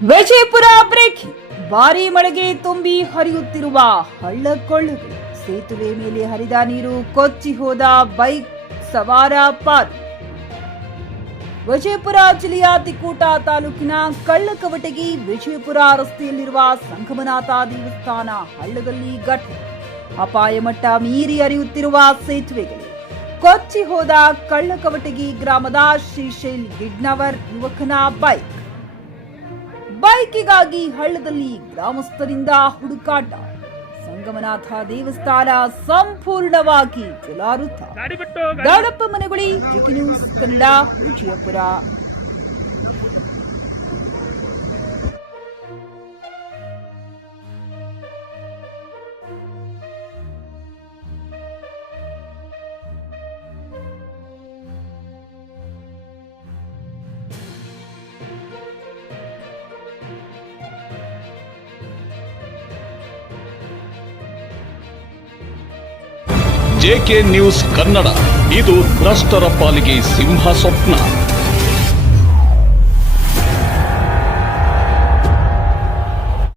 Vijayapura breaking. ಭಾರೀ ಮಳೆಗೆ ತುಂಬಿ ಹರಿಯುತ್ತಿರುವ ಹಳ್ಳಕೊಳ್ಳಗಳು. ಸೇತುವೆ ಮೇಲೆ ಹರಿದ ನೀರು ಕೊಚ್ಚಿ ಹೋದ ಬೈಕ್ ಸವಾರ ಪಾರು. ವಿಜಯಪುರ ಜಿಲ್ಲೆಯ ತಿಕೋಟ ತಾಲೂಕಿನ ಕಳ್ಳಕವಟಗಿ ವಿಜಯಪುರ ರಸ್ತೆಯಲ್ಲಿರುವ ಸಂಗಮನಾಥ ದೇವಸ್ಥಾನ ಹಳ್ಳದಲ್ಲಿ ಘಟನೆ. ಅಪಾಯ ಮಟ್ಟ ಮೀರಿ ಹರಿಯುತ್ತಿರುವ ಸೇತುವೆಗಳು. ಕೊಚ್ಚಿ ಹೋದ ಕಳ್ಳಕವಟಗಿ ಗ್ರಾಮದ ಶ್ರೀಶೈಲ್ ಗಿಡ್ನವರ್ ಯುವಕನ ಬೈಕಿಗಾಗಿ ಹಳ್ಳದಲ್ಲಿ ಗ್ರಾಮಸ್ಥರಿಂದ ಹುಡುಕಾಟ. ಸಂಗಮನಾಥ ದೇವಸ್ಥಾನ ಸಂಪೂರ್ಣವಾಗಿ ಜಲಾವೃತ. Dalappa Maneguli, GK news Kannada, Vijayapura. JK news Kannada, ಇದು ಭ್ರಷ್ಟರ ಪಾಲಿಗೆ ಸಿಂಹ ಸ್ವಪ್ನ.